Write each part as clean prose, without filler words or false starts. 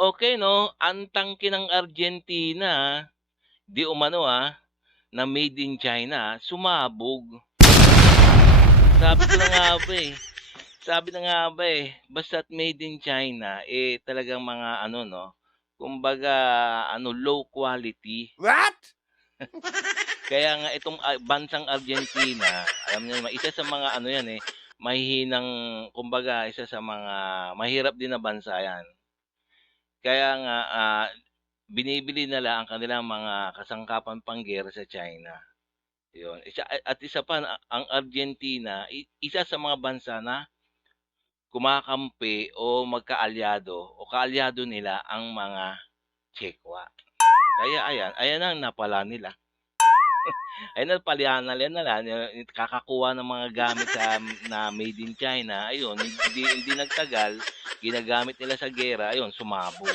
Okay 'no, ang tangke ng Argentina, di umano, na made in China, sumabog. Sabi ko na nga ba, eh, sabi na nga ba, basta't made in China, talagang mga ano 'no, kumbaga ano, low quality. What? Kaya nga itong, bansang Argentina, alam niyo naman isa sa mga ano 'yan, mahihinang kumbaga isa sa mga mahirap din na bansa 'yan. Kaya nga, binibili nila ang kanilang mga kasangkapan panggera sa China, 'yun. At isa pa na ang Argentina isa sa mga bansa na kumakampi o magkaalyado o kaalyado nila ang mga Chekwa. Kaya ayan, ayan ang napala nila. Ayan napalihan na nila, kakakuha ng mga gamit na made in China, ayun hindi nagtagal, ginagamit nila sa giyera, ayun sumabog.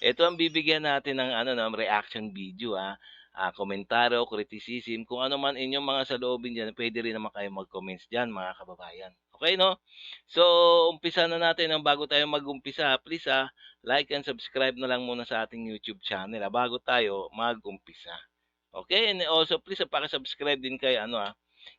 Ito ang bibigyan natin ng ano 'no, reaction video, komentaryo, criticism, kung ano man inyong mga saloobin diyan, puwede rin naman kayong mag-comments diyan mga kababayan. Okey 'no? So, umpisa na natin 'no, bago tayo mag-umpisa, please, like and subscribe na lang muna sa ating YouTube channel, bago tayo mag-umpisa. Okay, and also please, paki-subscribe din kay ano,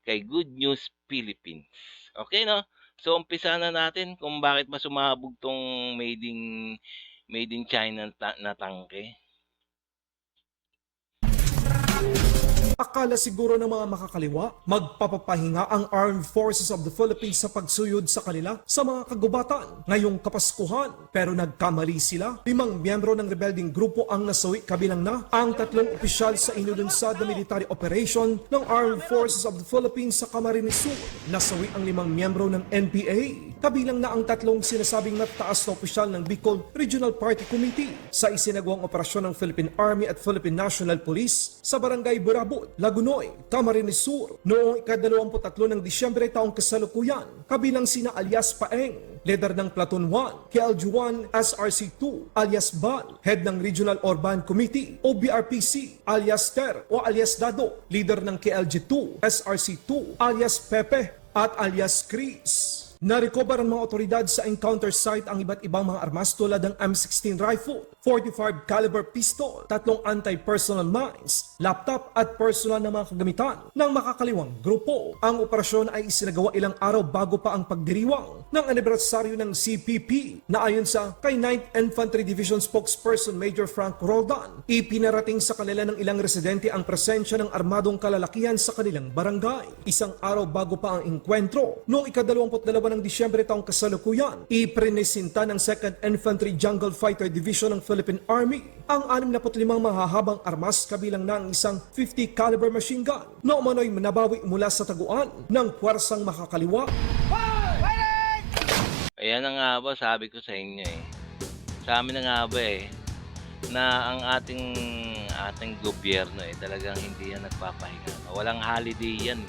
kay Good News Philippines. Okay 'no? So, umpisa na natin kung bakit ba sumabog 'tong Made in China na tangke. Akala siguro ng mga makakaliwa, magpapapahinga ang Armed Forces of the Philippines sa pagsuyod sa kanila sa mga kagubatan ngayong Kapaskuhan. Pero nagkamali sila. 5 miyembro ng rebelding grupo ang nasawi, kabilang na ang 3 opisyal sa inulunsad na military operation ng Armed Forces of the Philippines sa Camarines Sur. Nasawi ang 5 miyembro ng NPA, kabilang na ang 3 sinasabing mataas na opisyal ng Bicol Regional Party Committee sa isinagawang operasyon ng Philippine Army at Philippine National Police sa Barangay Burabot, Lagunoy, Camarines Sur noong ika-23 ng Disyembre taong kasalukuyan, kabilang sina alias Paeng, leader ng Platoon 1, KLG-1 SRC-2 alias Bal, head ng Regional Urban Committee o BRPC alias Ter o alias Dado, leader ng KLG-2 SRC-2 alias Pepe at alias Chris. Narecover ang mga otoridad sa encounter site ang iba't ibang mga armas tulad ng M16 rifle, 45 caliber pistol, 3 anti-personnel mines, laptop at personal na mga kagamitan ng makakaliwang grupo. Ang operasyon ay isinagawa ilang araw bago pa ang pagdiriwang ng anibersaryo ng CPP na ayon sa kay 9th Infantry Division spokesperson Major Frank Roldan, ipinarating sa kanila ng ilang residente ang presensya ng armadong kalalakihan sa kanilang barangay. Isang araw bago pa ang engkwentro, noong ika-22 ng Disyembre taong kasalukuyan, iprenesinta ng 2nd Infantry Jungle Fighter Division ng Philippine Army ang 65 mahahabang armas, kabilang ng isang 50 caliber machine gun na umano'y nabawi mula sa taguan ng puwersang makakaliwa. Ayan na nga ba sabi ko sa inyo, sa amin na nga ba, na ang ating gobyerno, talagang hindi yan nagpapahinga. Walang holiday yan,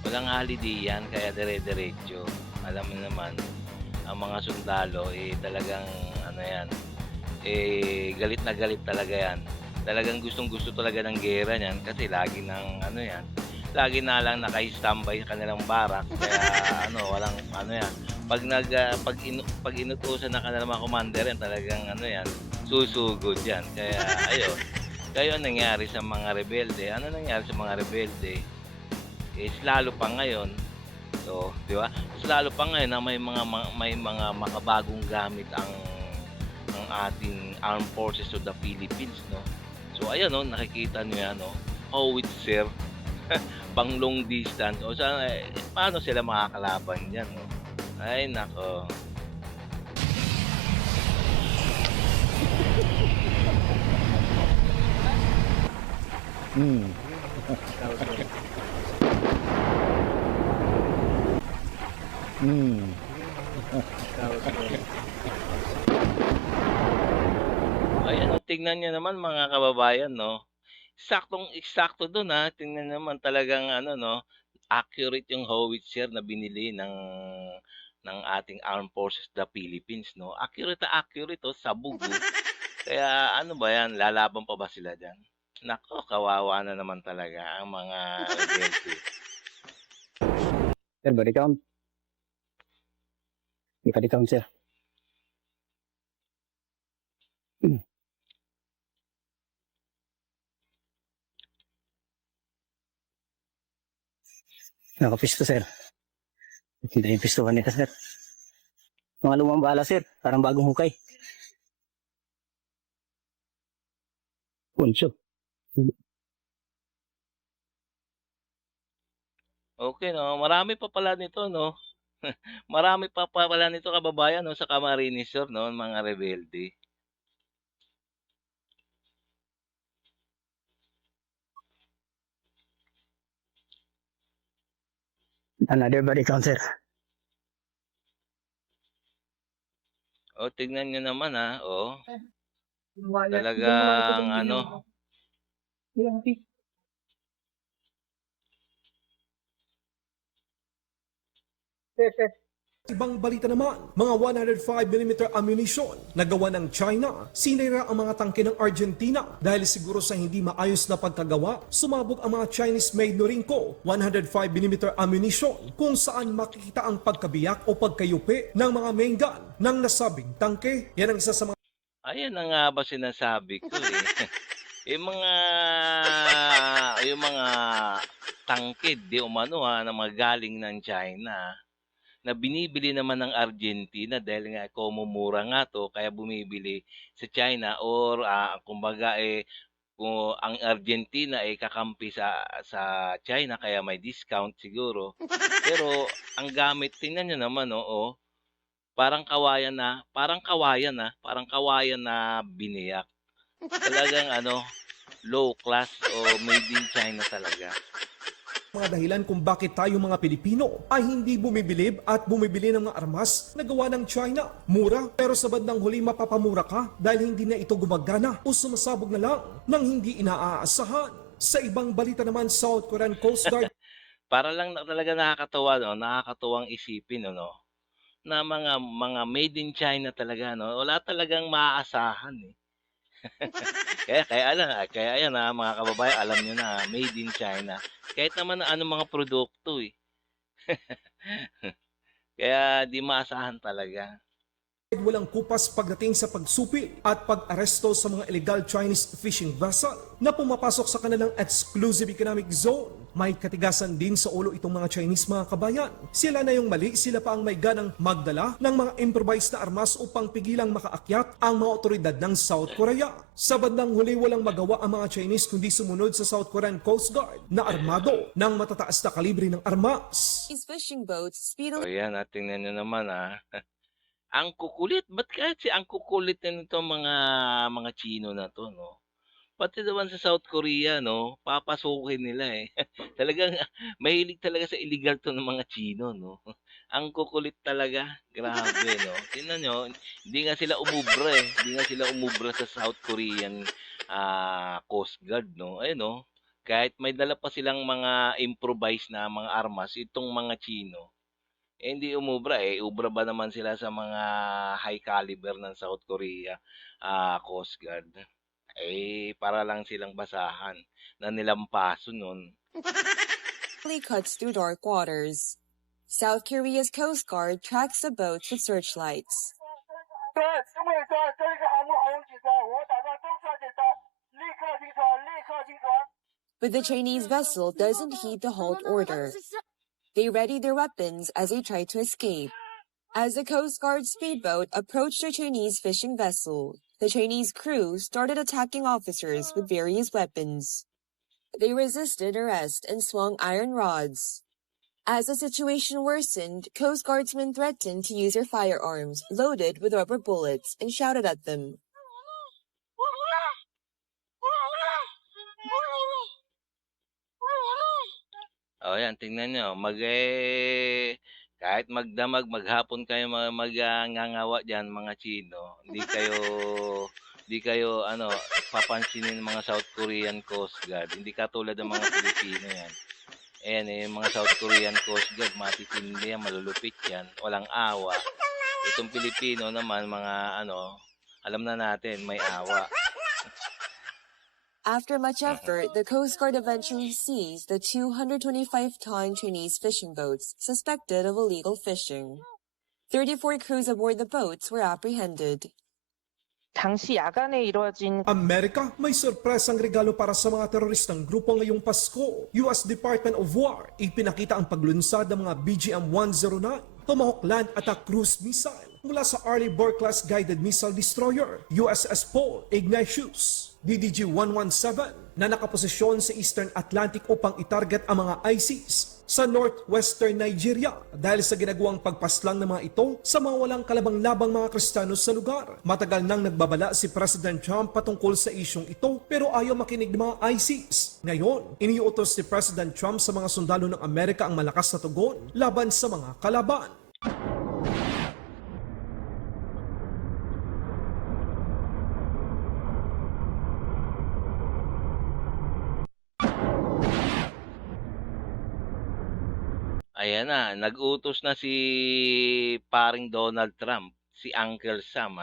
Walang holiday yan kaya dire-diretso. Alam mo naman, ang mga sundalo, talagang ano yan, galit na galit talaga yan. Talagang gustong-gusto talaga ng giyera niyan kasi lagi ng ano yan, lagi na lang naka-standby sa kanilang barak. Kaya ano, walang ano yan. Pag inutusan ng kanilang mga commander yan, talagang ano yan, susugod yan. Kaya ayun, kaya nangyari sa mga rebelde. Ano nangyari sa mga rebelde? Lalo pa ngayon. So, 'di ba? Lalo pa ngayon na may mga makabagong gamit ang ating Armed Forces of the Philippines, no. So ayan, no, nakikita niyo 'yan, no. Howitzer, pang long distance. O sa paano sila makakalaban diyan, no? Ay nako. Ayan, tingnan niyo naman mga kababayan, 'no. Eksaktong-eksakto do'n, tingnan naman talagang ano 'no, accurate yung howitzer na binili ng ating Armed Forces of the Philippines 'no. Accurate na accurate, sabog, Kaya ano ba 'yan, lalaban pa ba sila diyan? Naku, kawawa na naman talaga ang mga rebelde. Sir, body count. Body count, sir. Hmm. Nakapisto, sir. Hindi yung pistuhan nito, sir. Mga lumang bala, sir. Parang bagong hukay. Punso. Okay 'no, marami pa pala nito 'no? Marami pa pala nito kababayan 'no, sa Camarines Sur 'no, mga rebelde. Another body count, sir. Oh, tignan niyo naman, oh, talagang ano, Ibang balita naman, mga 105mm ammunition na gawa ng China, sinira ang mga tangke ng Argentina dahil siguro sa hindi maayos na pagkagawa, sumabog ang mga Chinese-made Norinco 105mm ammunition kung saan makikita ang pagkabiyak o pagkayupi ng mga main gun ng nasabing tangke. Yan ang isa sa mga ayan na nga ba sinasabi ko, eh. Yung mga tangkid di umano, na mga galing ng China, na binibili naman ng Argentina dahil nga mumura nga 'to kaya bumibili sa China or, kumbaga, kung ang Argentina, kakampi sa China kaya may discount siguro. Pero ang gamit tingnan niyo naman, parang kawayan na biniyak. Talagang ano, low class o made in China talaga. dahilan kung bakit tayo mga Pilipino ay hindi bumibilib at bumibili ng mga armas na gawa ng China. Mura, pero sa bandang huli mapapamura ka dahil hindi na ito gumagana o sumasabog na lang nang hindi inaaasahan. Sa ibang balita naman, South Korean Coast Guard Para lang talaga nakakatuwa 'no, nakakatuwang isipin ano, na mga made in China talaga 'no, wala talagang maaasahan, eh. Kaya ayan, mga kababayan alam niyo na made in China. Kahit naman na anong mga produkto, eh. Kaya 'di maasahan talaga. walang kupas pagdating sa pagsupil at pag-aresto sa mga illegal Chinese fishing vessel na pumapasok sa kanilang exclusive economic zone. May katigasan din sa ulo itong mga Chinese mga kabayan. Sila na yung mali, sila pa ang may ganang magdala ng mga improvised na armas upang pigilang makaakyat ang mga otoridad ng South Korea. Sa bandang huli, walang magawa ang mga Chinese kundi sumunod sa South Korean Coast Guard na armado ng matataas na kalibre ng armas. These fishing boats speedily O yan, tingnan niyo naman, Ang kukulit, ba't ang kukulit na nitong mga Tsino na 'to 'no? Pati naman sa South Korea 'no, papasukin nila, eh. Talagang mahilig talaga sa illegal 'to ng mga Tsino 'no. Ang kukulit talaga, grabe 'no. Tingnan niyo, hindi nga sila umubra sa South Korean, Coast Guard 'no. Ayun 'no, kahit may dala pa silang mga improvised na mga armas itong mga Tsino, hindi umubra, ubra ba naman sila sa mga high caliber ng South Korea, Coast Guard. Para lang silang basahan na nilampaso nun. cuts through dark waters. South Korea's Coast Guard tracks the boats with searchlights. But the Chinese vessel doesn't heed the halt order. They ready their weapons as they try to escape. As the Coast Guard speedboat approached the Chinese fishing vessel, the Chinese crew started attacking officers with various weapons. They resisted arrest and swung iron rods. As the situation worsened, Coast Guardsmen threatened to use their firearms, loaded with rubber bullets, and shouted at them. O yan, tingnan niyo, kahit magdamag, maghapon kayo ngangawa diyan mga Tsino, hindi kayo ano, papansinin ng mga South Korean Coast Guard. Hindi katulad ng mga Pilipino yan. Ayan, yung mga South Korean Coast Guard, matitindi yan, malulupit yan, walang awa. Itong Pilipino naman, mga alam na natin, may awa. After much effort, the Coast Guard eventually seized the 225-ton Chinese fishing boats suspected of illegal fishing. 34 crews aboard the boats were apprehended. 당시 야간에 이루어진 Amerika, may sorpresang regalo para sa mga teroristang grupo ngayong Pasko. US Department of War, ipinakita ang paglunsad ng mga BGM-109, Tomahawk Land Attack Cruise Missile mula sa Arleigh Burke-class Guided Missile Destroyer, USS Paul Ignatius. DDG-117 na nakaposisyon sa Eastern Atlantic upang itarget ang mga ISIS sa northwestern Nigeria dahil sa ginagawang pagpaslang ng mga ito sa mga walang kalabang-labang mga Kristiyano sa lugar. Matagal nang nagbabala si President Trump patungkol sa isyong ito pero ayaw makinig ng mga ISIS. Ngayon, iniutos ni President Trump sa mga sundalo ng Amerika ang malakas na tugon laban sa mga kalaban. Ayan na, nag-utos na si paring Donald Trump, si Uncle Sam,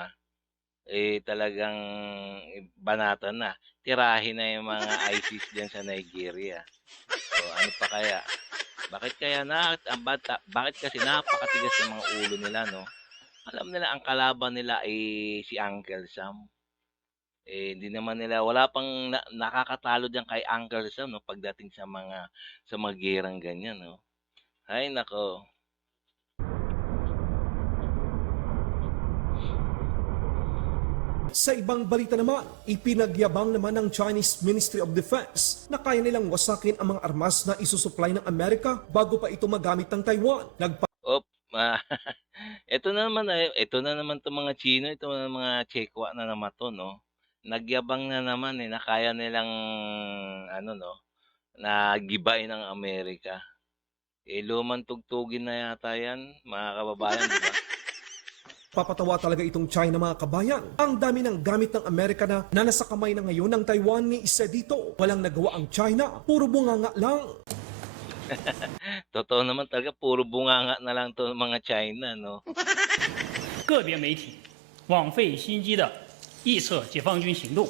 talagang banatan na. Tirahin na yung mga ISIS diyan sa Nigeria. So ano pa kaya? Bakit kasi napakatigas ng mga ulo nila, no? Alam nila ang kalaban nila ay si Uncle Sam. Hindi naman nila wala pang nakakatalo diyan kay Uncle Sam, no, pagdating sa mga gerang ganyan, no. Ay nako. Sa ibang balita naman, ipinagyabang naman ng Chinese Ministry of Defense na kaya nilang wasakin ang mga armas na isusupply ng Amerika bago pa ito magamit ng Taiwan. Op, ito na naman 'tong mga Chino, ito na mga Chekwa na naman 'to, no. Nagyabang na naman na kaya nilang ano, no, na gibain ng Amerika. Lumang tugtugin na yata 'yan, mga kababayan, 'di ba? Papatawa talaga itong China mga kabayan. Ang dami ng gamit ng Amerika na nasa kamay na ngayon ng Taiwan ni isa dito. Walang nagawa ang China, puro bunganga lang. Totoo naman talaga, puro bunganga na lang 'to mga China, no. 个别媒体枉费心机的臆测解放军行动，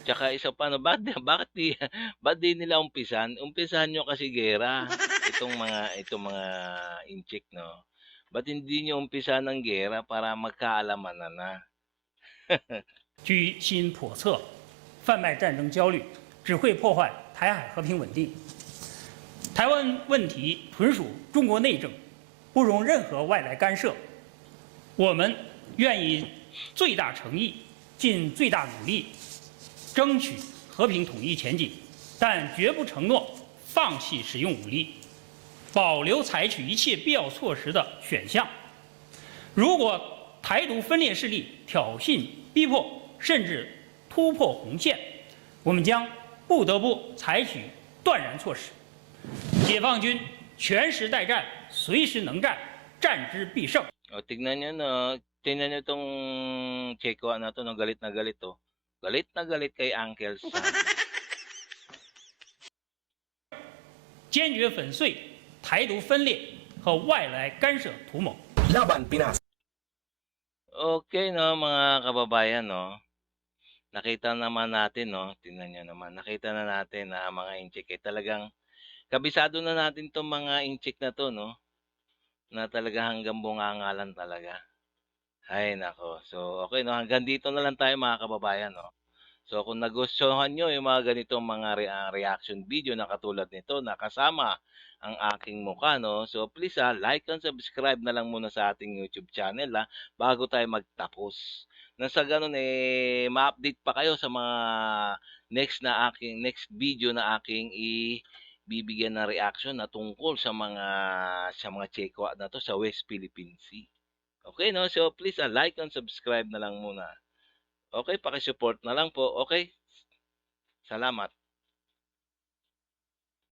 Tsaka isa pa, no, ba't di nila umpisan? Umpisahan nyo kasi gera. Itong mga inchik, no. Ba't hindi nyo umpisahan ng gera para magkaalaman na? 居心叵测，贩卖战争焦虑，只会破坏台海和平稳定。台湾问题纯属中国内政，不容任何外来干涉。我们愿以最大诚意、尽最大努力，争取和平统一前景，但绝不承诺放弃使用武力，保留采取一切必要措施的选项。如果台独分裂势力挑衅、逼迫，甚至突破红线，我们将不得不采取断然措施。解放军全时待战，随时能战，战之必胜。 O, tignan nyo, no. Tignan nyo itong Chekwa na to, no. Galit na galit, oh. Galit na galit kay Uncle Sam. 坚决粉碎台独分裂和外来干涉图谋。 Okay, no, mga kababayan, no. Nakita naman natin, no. Tingnan nyo naman. Nakita na natin na mga inchik talagang kabisado na natin 'tong mga inchik na 'to, no. Na talaga hanggang bungangalan talaga. Ay nako. So, okay, no, hanggang dito na lang tayo mga kababayan, no. So, kung nagustuhan nyo yung mga ganitong mga reaction video na katulad nito na kasama ang aking mukha, no. So, please like and subscribe na lang muna sa ating YouTube channel bago tayo magtapos. Nang sa ganun ma-update pa kayo sa mga next video na aking bibigyan ng reaction na tungkol sa mga Chekwa na to sa West Philippine Sea. Okay, no? So, please like and subscribe na lang muna. Okay, paki-support na lang po. Okay? Salamat.